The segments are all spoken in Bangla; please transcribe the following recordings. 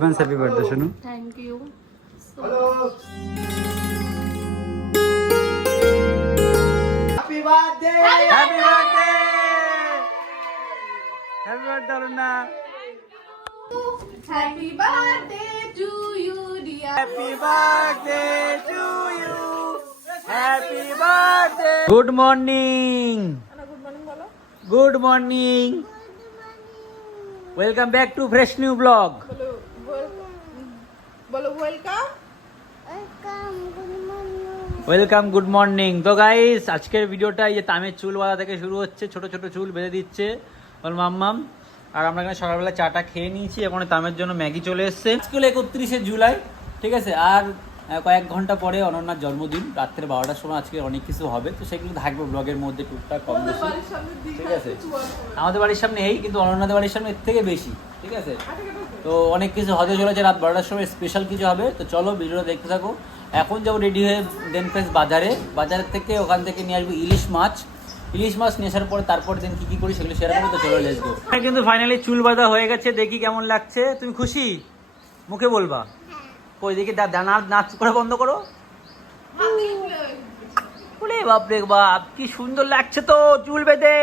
Happy birthday, Shanu. Thank you. Hello. Happy birthday. Happy birthday. Happy birthday, Aruna. Happy birthday to you, dear. Happy birthday to you. Happy birthday. Good morning. Good morning. Welcome back to fresh new vlog. বলো ওয়েলকাম ওয়েলকাম গুড মর্নিং তো গাইস আজকের ভিডিওটা এই যে তামের চুল বাঁধা থেকে শুরু হচ্ছে ছোট ছোট চুল বেঁধে দিচ্ছে বল মাম্মাম আর আমরা এখানে সকালবেলা চাটা খেয়ে নিয়েছি এখন তামের জন্য ম্যাগি চলে এসছে স্কুল একত্রিশে জুলাই ঠিক আছে আর কয়েক ঘন্টা পরে অনন্যার জন্মদিন রাত্রে বারোটার সময় আজকে অনেক কিছু হবে তো সেগুলো থাকবে ব্লগের মধ্যে টুকটাক কম বেশি ঠিক আছে আমাদের বাড়ির সামনে এই কিন্তু অনন্যাদের বাড়ির সামনে এর থেকে বেশি ঠিক আছে আচ্ছা, তো অনেক কিছু হতে চলেছে রাত বারোটার সময় স্পেশাল কিছু হবে তো চলো ভিডিওটা দেখতে থাকো এখন যাবো রেডি হয়ে দেন ফেস বাজারে বাজারের থেকে ওখান থেকে নিয়ে আসবো ইলিশ মাছ ইলিশ মাছ নেশার পরে তারপর দিন কি কি করি সেগুলো শেয়ার করবো তো চলো লেস হ্যাঁ, কিন্তু ফাইনালি চুল বাঁধা হয়ে গেছে দেখি কেমন লাগছে তুমি খুশি মুখে বলবা ওই হ্যাঁ। দেখি নাচ নাচ করে বন্ধ করো ওরে বাপ রে বাপ কি সুন্দর লাগছে তো চুল বেঁধে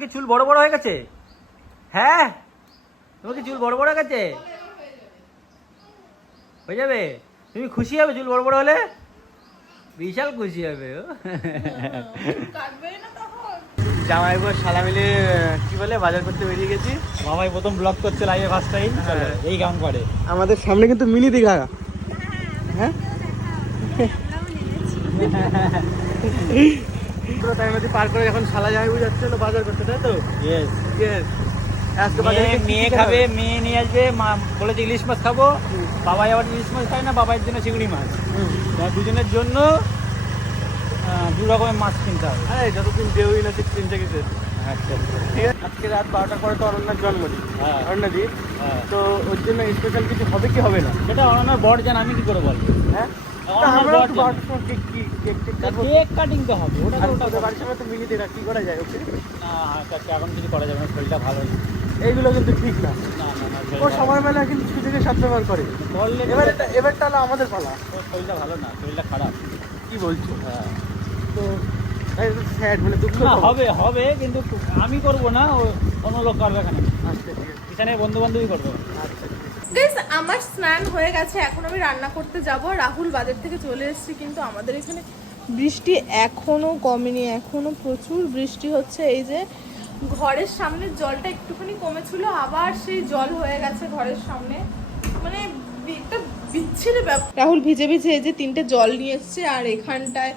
কি চুল বড় বড় হয়ে গেছে হ্যাঁ তোমাকে চুল বড় বড় গেছে হয়ে যাবে তুমি খুশি হবে চুল বড় বড় হলে বিশাল খুশি হবে জামাই বউ সালা মিলে কি বলে বাজার করতে বেরিয়ে গেছি মামাই প্রথম ব্লগ করছে লাইভে ফার্স্ট টাইম এই গান করে আমাদের সামনে কিন্তু মিনি দীঘা হ্যাঁ, হ্যাঁ। তাই নদী পার করে এখন শালা জামাই বউ যাচ্ছে বাজার করতে তাই তো ইয়েস ইয়েস মেয়ে খাবে মেয়ে নিয়ে আসবে মা ইলিশ মাছ খাবো বাবাই আবার ইলিশ মাছ খায় না জন্য চিংড়ি মাছ দুজনের জন্য দু রকমের মাছ কিনতে হবে হ্যাঁ কিনতে গেছে আচ্ছা। আজকে রাত তো হ্যাঁ। হ্যাঁ। তো ওর জন্য স্পেশাল কিছু হবে কি হবে না আমি কি করে বল হ্যাঁ কেক কাটিং তো হবে ওটা ওটা বাড়ির সামনে তো মিলিয়ে দেয় কি করা যায় ওকে না আচ্ছা, আচ্ছা, এখন কিছু করা যাবে না শরীরটা ভালো এইগুলো কিন্তু ঠিক না ও সবাই মেলা কিন্তু সুযোগে সাত ব্যবহার করে এবার এটা এবারটা হলো আমাদের পালা শরীরটা ভালো না শরীরটা খারাপ কি বলছো হ্যাঁ তো স্যাড মানে দুঃখ হবে হবে কিন্তু আমি করবো না অন্য লোক করবে এখানে আচ্ছা ঠিক আছে বন্ধু বান্ধবী করবো আচ্ছা আমার স্নান হয়ে গেছে এখন আমি রান্না করতে যাব রাহুল বাজার থেকে চলে এসেছি কিন্তু আমাদের এখানে বৃষ্টি এখনও কমেনি এখনও প্রচুর বৃষ্টি হচ্ছে এই যে ঘরের সামনে জলটা একটুখানি কমেছিল আবার সেই জল হয়ে গেছে ঘরের সামনে মানে বিচ্ছিরে ব্যাপার রাহুল ভিজে ভিজে এই যে তিনটে জল নিয়ে এসছে আর এখানটায়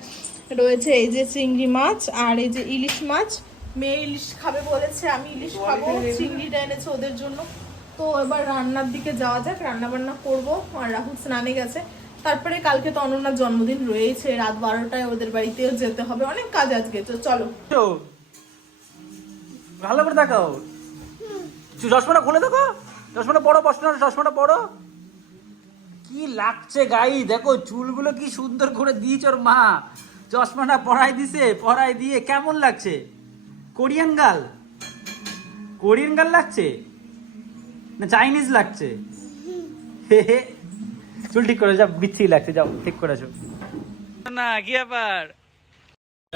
রয়েছে এই যে চিংড়ি মাছ আর এই যে ইলিশ মাছ মেয়ে ইলিশ খাবে বলেছে আমি ইলিশ খাবো চিংড়িটা এনেছে ওদের জন্য তো এবার রান্নার দিকে যাওয়া যাক রান্না বান্না করবো আর রাহুল স্নানে গেছে তারপরে কালকে তো অনন্যার জন্মদিন রয়েছে রাত বারোটায় ওদের বাড়িতেও যেতে হবে অনেক কাজ আজকে তো চলো ভালো করে দেখাও চশমাটা খুলে দেখো চশমাটা বড় বসনা চশমাটা বড় কি লাগছে গাই দেখো চুলগুলো কি সুন্দর করে দিয়েছ ওর মা চশমাটা পড়াই দিছে পড়াই দিয়ে কেমন লাগছে কোরিয়ান গাল কোরিয়ান গাল লাগছে না চাইনিজ লাগছে হে হে চুল ঠিক করে যাও বিচ্ছি লাগছে যাও ঠিক করেছো না কি ব্যাপার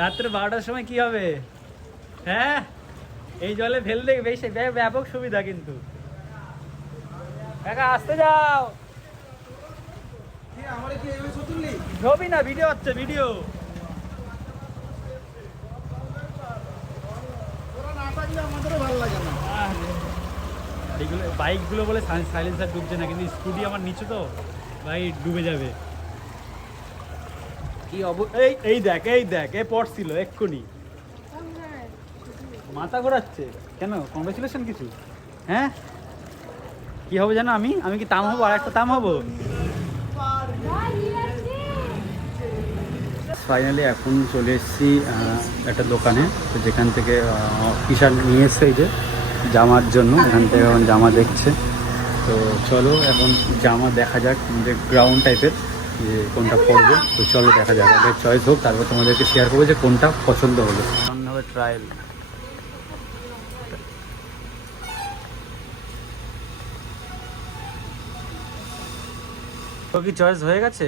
রাত্রে বারোটার সময় কি হবে হ্যাঁ এই জলে ফেলতে বেশ ব্যাপক সুবিধা কিন্তু কাকা আসতে যাও ছবি না ভিডিও হচ্ছে ভিডিও বাইকগুলো বলে সাইলেন্সার ডুবছে না কিন্তু স্কুটি আমার নিচে তো বাইক ডুবে যাবে কি অব এই এই দেখ এই দেখ এ পড়ছিল এক্ষুনি মাথা ঘোরাচ্ছে কেন কংগ্রেচুলেশন কিছু হ্যাঁ কি হবে জানো আমি আমি কি তাম হবো আর একটা তাম হবো ফাইনালি এখন চলে এসেছি একটা দোকানে তো যেখান থেকে কিষান নিয়ে এসছে এই যে জামার জন্য এখান থেকে এখন জামা দেখছে তো চলো এখন জামা দেখা যাক যে গ্রাউন্ড টাইপের যে কোনটা পরবো তো চলো দেখা যাক চয়েস হোক তারপর তোমাদেরকে শেয়ার করবো যে কোনটা পছন্দ হলো ট্রায়াল তো কি চয়েস হয়ে গেছে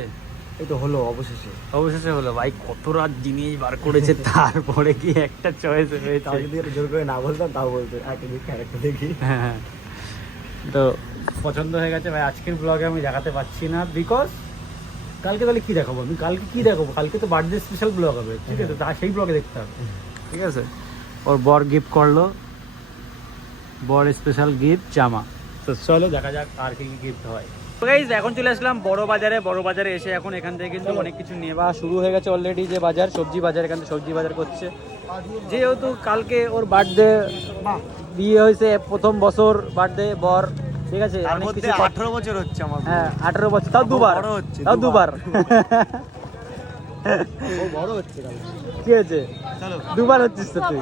এই তো হলো অবশেষে অবশেষে হলো ভাই কত রাত জিনিস বার করেছে তারপরে কি একটা চয়েস হয়েছে তাও যদি জোর করে না বলতাম তাও বলতো একটা দেখি দেখি হ্যাঁ, হ্যাঁ তো পছন্দ হয়ে গেছে ভাই আজকের ব্লগে আমি দেখাতে পারছি না বিকজ কালকে তাহলে কি দেখাবো আমি কালকে কী দেখাবো কালকে তো বার্থডে স্পেশাল ব্লগ হবে ঠিক আছে তা সেই ব্লগে দেখতে হবে ঠিক আছে ওর বর গিফট করলো বর স্পেশাল গিফট জামা তো চলো দেখা যাক আর কি গিফট হয় গাইজ এখন চলে আসলাম বড় বাজারে বড় বাজারে এসে এখন এখান থেকে কিন্তু অনেক কিছু নেওয়া শুরু হয়ে গেছে অলরেডি যে বাজার সবজি বাজার এখান সবজি বাজার করছে যেহেতু কালকে ওর বার্থডে বিয়ে হয়েছে প্রথম বছর বার্থডে বর ঠিক আছে অনেক বছর হচ্ছে আমার হ্যাঁ 18 বছর তাও দুবার হচ্ছে তাও দুবার ও বড় দুবার হচ্ছিস তো তুই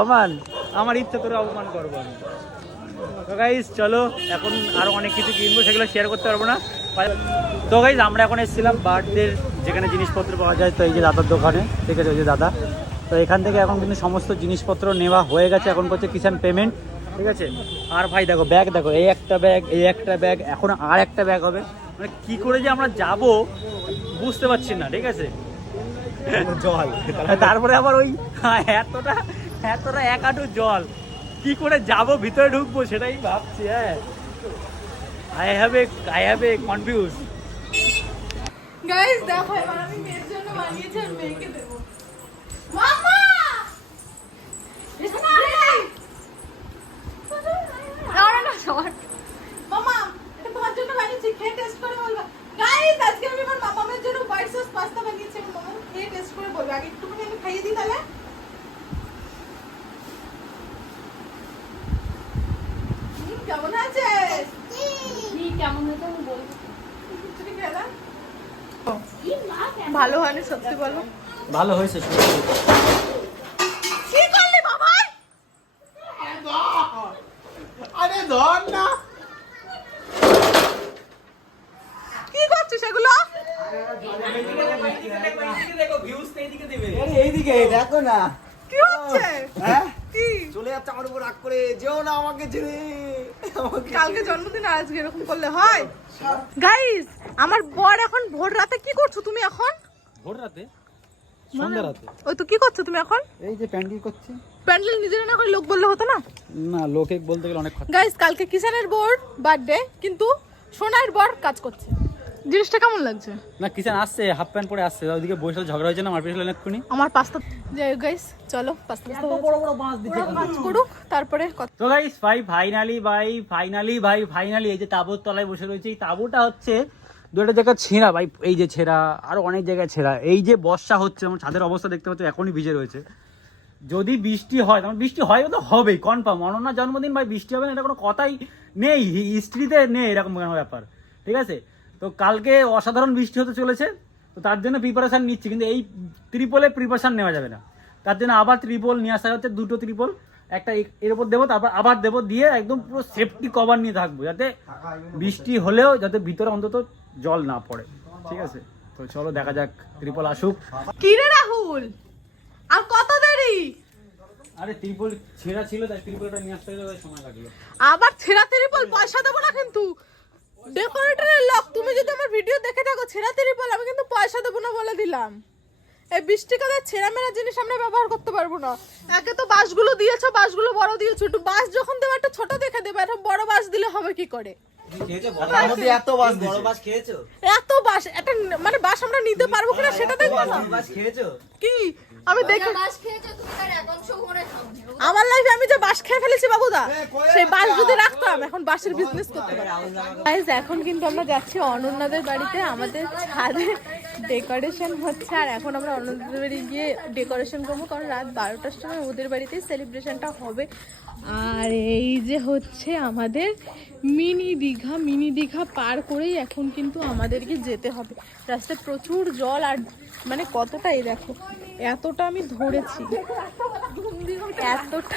অমান আমার ইচ্ছা করে অপমান করবো আমি তো গাইজ চলো এখন আরও অনেক কিছু কিনবো সেগুলো শেয়ার করতে পারবো না তো গাইজ আমরা এখন এসেছিলাম বার্থদের যেখানে জিনিসপত্র পাওয়া যায় তো এই যে দাদার দোকানে ঠিক আছে ওই যে দাদা তো এখান থেকে এখন কিন্তু সমস্ত জিনিসপত্র নেওয়া হয়ে গেছে এখন করছে কিষান পেমেন্ট ঠিক আছে আর ভাই দেখো ব্যাগ দেখো এই একটা ব্যাগ এই একটা ব্যাগ এখন আর একটা ব্যাগ হবে মানে কি করে যে আমরা যাব বুঝতে পারছি না ঠিক আছে জল তারপরে আবার ওই হ্যাঁ, এতটা এতটা এক হাঁটু জল কি করে যাব ভিতরে ঢুকবো সেটাই ভাবছি হ্যাঁ I have a I have a confuse guys দেখো এবার আমি মেয়ের জন্য বানিয়েছি মেয়েকে দেবো মামা আমি আমার জন্য হোয়াইট সস পাস্তা বানিয়েছি মামা খেয়ে টেস্ট করে আগে একটুখানি আমি খাইয়ে দিই তাহলে কেমন কি কেমন হয়েছে আমি বলবো তুমি ভালো হয়নি সত্যি বলো ভালো হয়েছে এইদিকে দেখো না কি হচ্ছে হ্যাঁ? কি চলে যাচ্ছে আমার উপর রাগ করে যেও না আমাকে কালকে জন্মদিন আর আজকে এরকম করলে হয় গাইস আমার বর এখন ভোর রাতে কি করছো তুমি এখন ভোর রাতে মানে রাতে ওই তো কি করছো তুমি এখন প্যান্ডেল না করে লোক বললে হতো না গাইস কালকে কিষানের বর বার্থডে কিন্তু সোনার বর কাজ করছে জিনিসটা কেমন লাগছে না কিষান আসছে হাফ প্যান্ট পরে আসছে ওইদিকে বসে ঝগড়া হয়েছে না আমার পিছনে অনেকক্ষণি আমার পাস্তা যাই গাইস চলো পাস্তা বড় বড় বাঁশ দিতে বাঁশ করুক তারপরে তো গাইস ভাই ফাইনালি ভাই ফাইনালি ভাই ফাইনালি এই যে তাবুর তলায় বসে রয়েছে এই তাবুটা হচ্ছে দুটো জায়গা ছেঁড়া ভাই এই যে ছেঁড়া আরো অনেক জায়গায় ছেঁড়া এই যে বর্ষা হচ্ছে আমার ছাদের অবস্থা দেখতে পাচ্ছ এখনই ভিজে রয়েছে যদি বৃষ্টি হয় তখন মানে বৃষ্টি হয় তো হবেই কনফার্ম অনন্যার জন্মদিন ভাই বৃষ্টি হবে না এটা কোনো কথাই নেই হিস্ট্রিতে নেই এরকম ব্যাপার ঠিক আছে তো কালকে অসাধারণ বৃষ্টি হতে চলেছে তো তার জন্য প্রিপারেশান নিচ্ছি কিন্তু এই ত্রিপলে প্রিপারেশান নেওয়া যাবে না তার জন্য আবার ত্রিপল নিয়ে আসা হচ্ছে দুটো ত্রিপল একটা এর উপর দেবো তারপর আবার দেবো দিয়ে একদম পুরো সেফটি কভার নিয়ে থাকবো যাতে বৃষ্টি হলেও যাতে ভিতরে অন্তত জল না পড়ে ঠিক আছে তো চলো দেখা যাক ত্রিপল আসুক কিরে রাহুল আর কত দেরি আরে ত্রিপল ছেঁড়া ছিল তাই ত্রিপলটা নিয়ে আসতে সময় লাগলো আবার ছেঁড়া ত্রিপল পয়সা দেবো না কিন্তু ডেকোরেটরের লক তুমি যদি আমার ভিডিও দেখে থাকো ছেঁড়া তেরি বল আমি কিন্তু পয়সা দেবো না বলে দিলাম এই বৃষ্টি কালে ছেঁড়া মেরা জিনিস আমরা ব্যবহার করতে পারবো না একে তো বাসগুলো দিয়েছো বাসগুলো বড় দিয়েছো একটু বাস যখন দেবে একটা ছোট দেখে দেবে একটা বড় বাস দিলে হবে কি করে এত বাস একটা মানে বাস আমরা নিতে পারবো কিনা সেটা দেখবো না কি আমি দেখে আমার লাইফে আমি যে বাঁশ খেয়ে ফেলেছি বাবুদা সেই বাঁশ যদি রাখতাম এখন বাঁশের বিজনেস করতে পারি এখন কিন্তু আমরা যাচ্ছি অনন্যাদের বাড়িতে আমাদের ছাদে ডেকোরেশন হচ্ছে আর এখন আমরা অনন্যাদের বাড়ি গিয়ে ডেকোরেশন করবো কারণ রাত বারোটার সময় ওদের বাড়িতেই সেলিব্রেশনটা হবে আর এই যে হচ্ছে আমাদের মিনি দীঘা মিনি দীঘা পার করেই এখন কিন্তু আমাদেরকে যেতে হবে রাস্তায় প্রচুর জল আর মানে কতটা এই দেখো এতটা আমি ধরেছি এতটা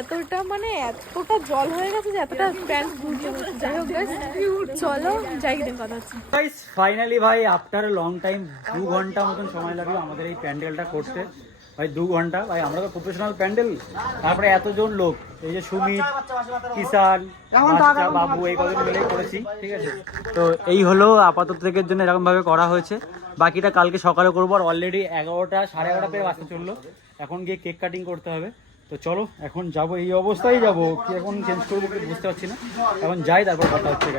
এতটা মানে এতটা জল হয়ে গেছে যে এতটা প্যান্ট ঘুরছে যাই হোক চলো যাই দিন কথা হচ্ছে ফাইনালি ভাই আফটার লং টাইম দু ঘন্টা মতন সময় লাগলো আমাদের এই প্যান্ডেলটা করতে ভাই দু ঘন্টা ভাই আমরা তো প্রফেশনাল প্যান্ডেল তারপরে এতজন লোক এই যে সুমিত কিষান বাবু এই কদিন মিলে করেছি ঠিক আছে তো এই হলো আপাতত থেকে জন্য এরকমভাবে করা হয়েছে বাকিটা কালকে সকালে করবো আর অলরেডি এগারোটা সাড়ে এগারোটা পেয়ে বাসে চললো এখন গিয়ে কেক কাটিং করতে হবে তো চলো এখন যাব এই অবস্থায় যাব কি এখন চেঞ্জ করবো কি বুঝতে পারছি না এখন যাই তারপর কথা হচ্ছে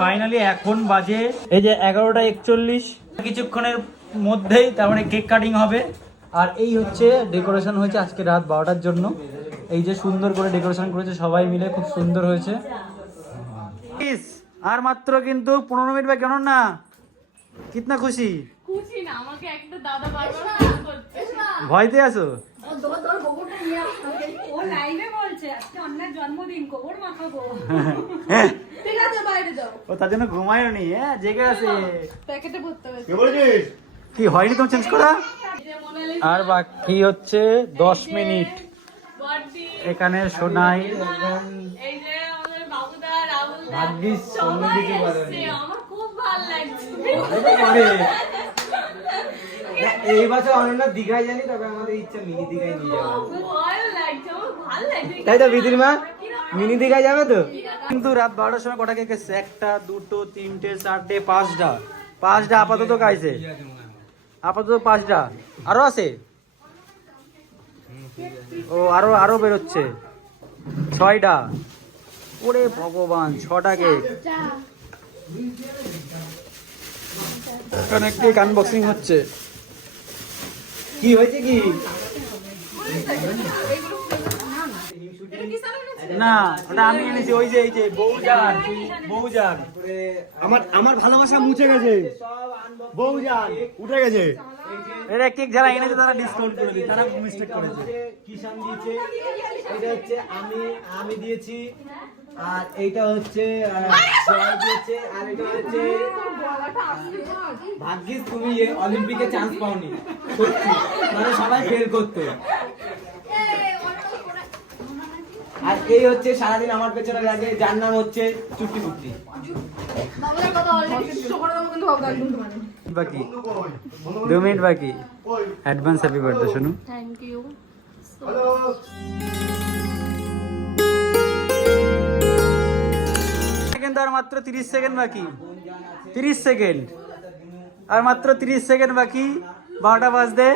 ফাইনালি এখন বাজে এই যে এগারোটা একচল্লিশ কিছুক্ষণের মধ্যেই তার মানে কেক কাটিং হবে আর এই হচ্ছে ডেকোরেশন হয়েছে আজকে রাত বারোটার জন্য এই যে সুন্দর করে ডেকোরেশন করেছে সবাই মিলে খুব সুন্দর হয়েছে আর মাত্র কিন্তু পনেরো মিনিট বা কেন না কিতনা খুশি ভয়তে আছো ও তার জন্য ঘুমায়নি হ্যাঁ জেগে আছে প্যাকেটে ভরতে হবে কি হয়নি তো চেঞ্জ করা আর বাকি হচ্ছে দশ মিনিট এখানে সোনাই এই বছর দীঘায় তাই তো বিদির মা মিনি দীঘায় যাবে তো কিন্তু রাত বারোটার সময় কটা কে একটা দুটো তিনটে চারটে পাঁচটা পাঁচটা আপাতত খাইছে আপাতত পাঁচটা আরো আছে ও আরো আরো বেরোচ্ছে ছয়টা ওরে ভগবান ছটা কেক এখানে কেক আনবক্সিং হচ্ছে কি হয়েছে কি না ওটা আমি এনেছি ওই যে এই যে বউজান বউজান আমার আমার ভালোবাসা মুছে গেছে বউজান উঠে গেছে এটা কেক যারা এনেছে তারা ডিসকাউন্ট করে দিই তারা মিস্টেক করেছে কিষান দিয়েছে এটা হচ্ছে আমি আমি দিয়েছি আর এইটা হচ্ছে আর ভাগ্যিস তুমি অলিম্পিকে চান্স পাওনি সত্যি মানে সবাই ফেল করতে আর এই হচ্ছে সারাদিন আমার পেছনে লাগে যার নাম হচ্ছে চুটি মুক্তি বাকি দু মিনিট বাকি অ্যাডভান্স হ্যাপি বার্থডে শুনু থ্যাংক ইউ সেকেন্ড আর মাত্র 30 সেকেন্ড বাকি 30 সেকেন্ড আর মাত্র 30 সেকেন্ড বাকি বারোটা বাজতে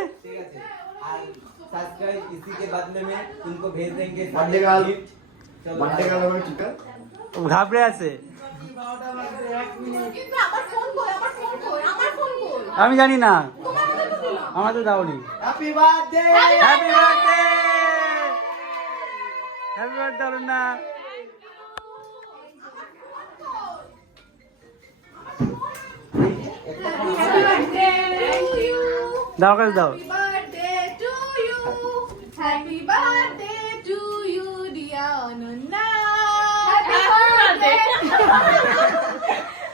सब्सक्राइब इसी के बदले में तुमको भेज देंगे बर्थडे का गिफ्ट चलो বার্থডে গেল আমি ঠিক আছে ঘাবড়ে আছে কিন্তু আমার ফোন কই আমার ফোন কই আমার ফোন কই আমি জানি না তোমার হাতে তো দিলাম আমাদের দাওনি happy birthday happy birthday happy birthday Aruna দাও কাছে দাও birthday to you. Happy birthday to you dear Ananya happy birthday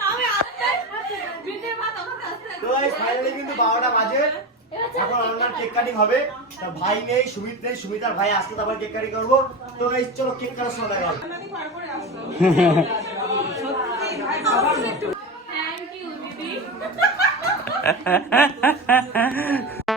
আমি বিটের ভাত আমার কাছে তো এই ফাইনালি কিন্তু 12টা বাজে এখন অনন্যার কেক কাটিং হবে তা ভাই নেই সুমিত নেই সুমিত আর ভাই আজকে তারপর কেক কাটিং করবো তো এই চলো কেক কাটার সময় দেখা হবে থ্যাংক ইউ দিদি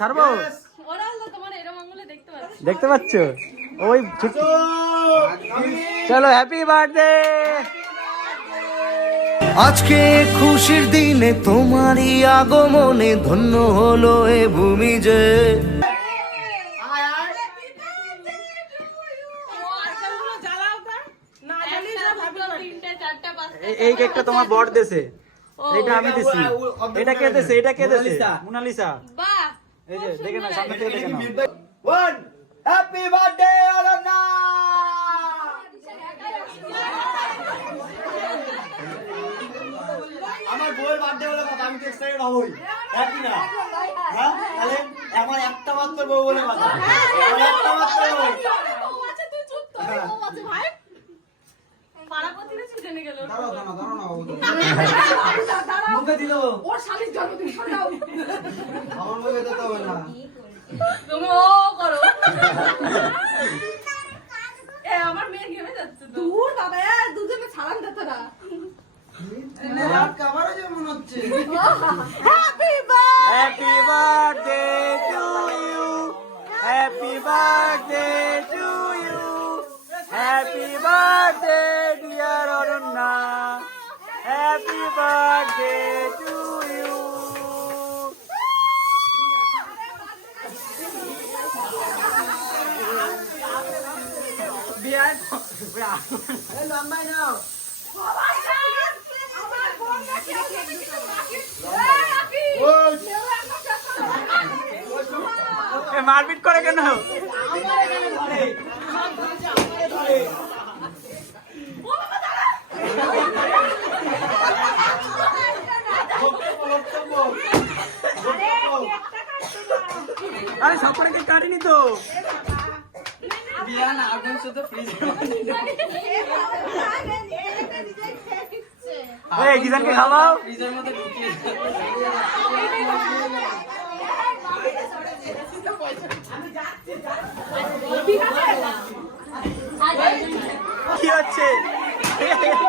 ছাড়বো দেখতে পাচ্ছ ওই চলো হ্যাপি বার্থডে আজকে খুশির দিনে তোমারই আগমনে ধন্য হলো এ ভূমি যে এই কেকটা তোমার বর দেশে এটা আমি দিছি এটা কে দেশে এটা কে দেশে মোনালিসা এই বার্থডে অরনা আমার বউয়ের বার্থডে হলো আমি তো এক্সাইটেড হবই হ্যাঁ তাহলে দেবো ওর শালির জন্মদিন শোনাও আমার মনে দিতে হবে না মারপিট করে কেন আরে সকলে কাটিনি তো বিয়ান আগুন শুধু ফ্রিজে এই খাওয়াও ফ্রিজের মধ্যে কি হচ্ছে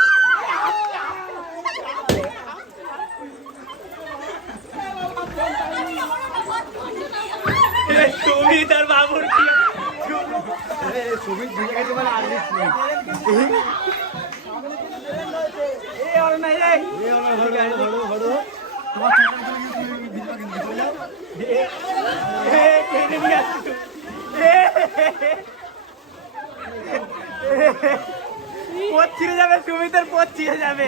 পথ ছিঁড়ে যাবে সুমিতের পথ ছিঁড়ে যাবে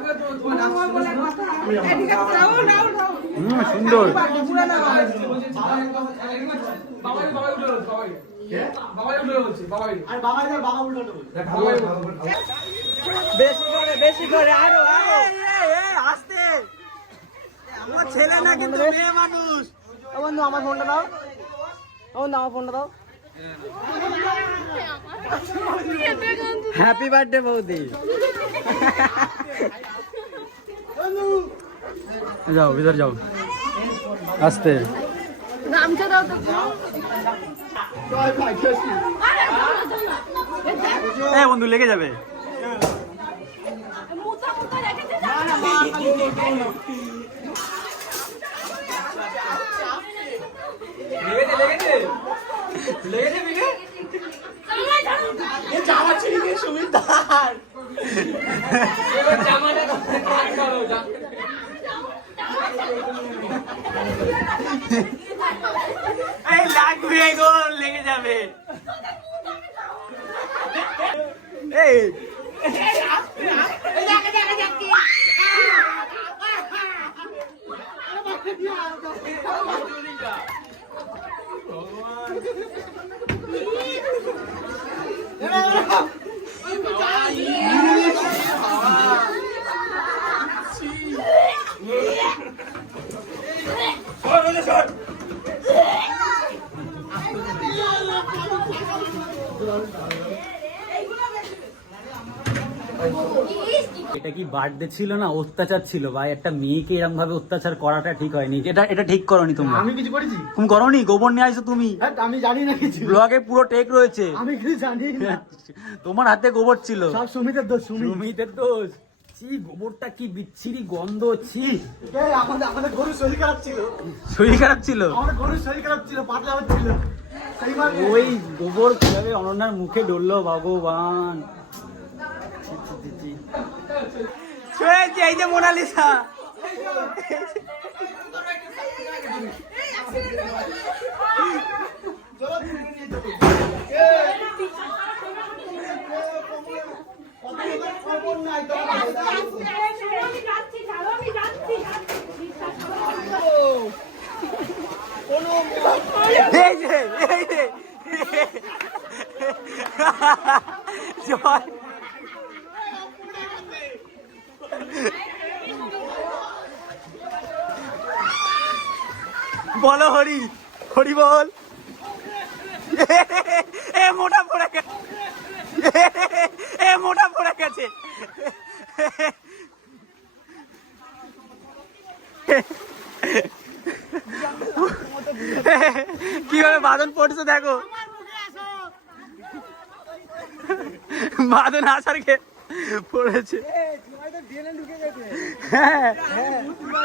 সুন্দর বেশি করে বেশি করে আরো আমার ছেলে না কিন্তু মানুষ ফোনটা দাও ফোনটা দাও হ্যাপি বার্থডে বৌদি যাও ভিতরে যাও আস্তে হ্যাঁ বন্ধু লেগে যাবে লেগেছে লেগেছে লেগেছে এই লাগবে গো লেগে যাবে এই ভগবান এটা কি বার্থডে ছিল না অত্যাচার ছিল ভাই একটা মেয়েকে এরকম ভাবে অত্যাচার করাটা ঠিক হয়নি এটা এটা ঠিক করনি তুমি আমি কিছু করেছি তুমি করনি গোবর নিয়ে আইছো তুমি হ্যাঁ, আমি জানি না কিছু ব্লগে পুরো টেক রয়েছে আমি কিছু জানি না তোমার হাতে গোবর ছিল সব সুমিতের দোষ সুমিতের দোষ গোবরটা কি বিচ্ছিরি গন্ধ আমাদের শরীর খারাপ ছিল শরীর খারাপ ছিল আমাদের শরীর খারাপ ছিল ওই গোবর অনন্যার মুখে ডললো ভগবান মোনালিসা বলো হরি হরি বল এ মোটা পড়ে গেছে এ মোটা পড়ে গেছে কিভাবে বাদন পড়ছে দেখো বাদন আসার কে পড়েছে হ্যাঁ। ভাই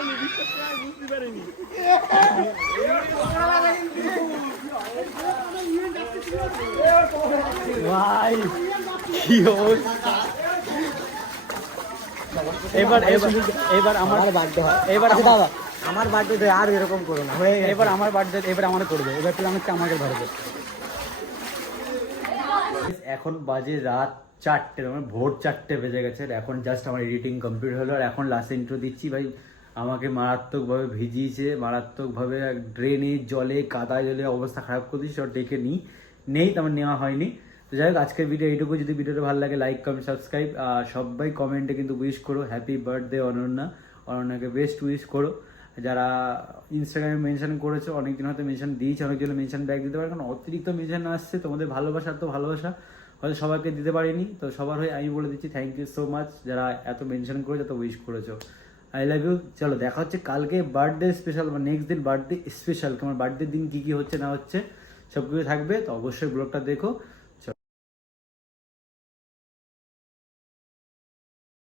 আমার বার্থডে হয় আচ্ছা, আমার বার্থডে আর এরকম করো না এবার আমার বার্থডে এবার আমার করবে এবার তুই আমাকে আমাকে ধরবে এখন বাজে রাত চারটে তোমার মানে ভোর চারটে বেজে গেছে এখন জাস্ট আমার এডিটিং কমপ্লিট হলো আর এখন লাস্ট ইন্ট্রো দিচ্ছি ভাই আমাকে মারাত্মকভাবে ভিজিয়েছে মারাত্মকভাবে ড্রেনে জলে কাদা জলে অবস্থা খারাপ করে দিয়েছে সব ডেকে নিই নেই তেমন নেওয়া হয়নি তো যাই হোক আজকের ভিডিও এইটুকু যদি ভিডিওটা ভালো লাগে লাইক কমেন্ট সাবস্ক্রাইব আর সবাই কমেন্টে কিন্তু উইশ করো হ্যাপি বার্থডে অনন্যা অনন্যাকে বেস্ট উইশ করো যারা ইনস্টাগ্রামে মেনশন করেছে অনেকদিন হয়তো মেনশন দিয়েছে অনেকজন মেনশন ব্যাক দিতে পারে কারণ অতিরিক্ত মেনশন আসছে তোমাদের ভালোবাসা তো ভালোবাসা হয়তো সবাইকে দিতে পারিনি তো সবার হয়ে আমি বলে দিচ্ছি থ্যাংক ইউ সো মাচ যারা এত মেনশন করেছো এত উইশ করেছো আই লাভ ইউ চলো দেখা হচ্ছে কালকে বার্থডে স্পেশাল বা নেক্সট দিন বার্থডে স্পেশাল আমার বার্থডে দিন কী কী হচ্ছে না হচ্ছে সব কিছু থাকবে তো অবশ্যই ব্লগটা দেখো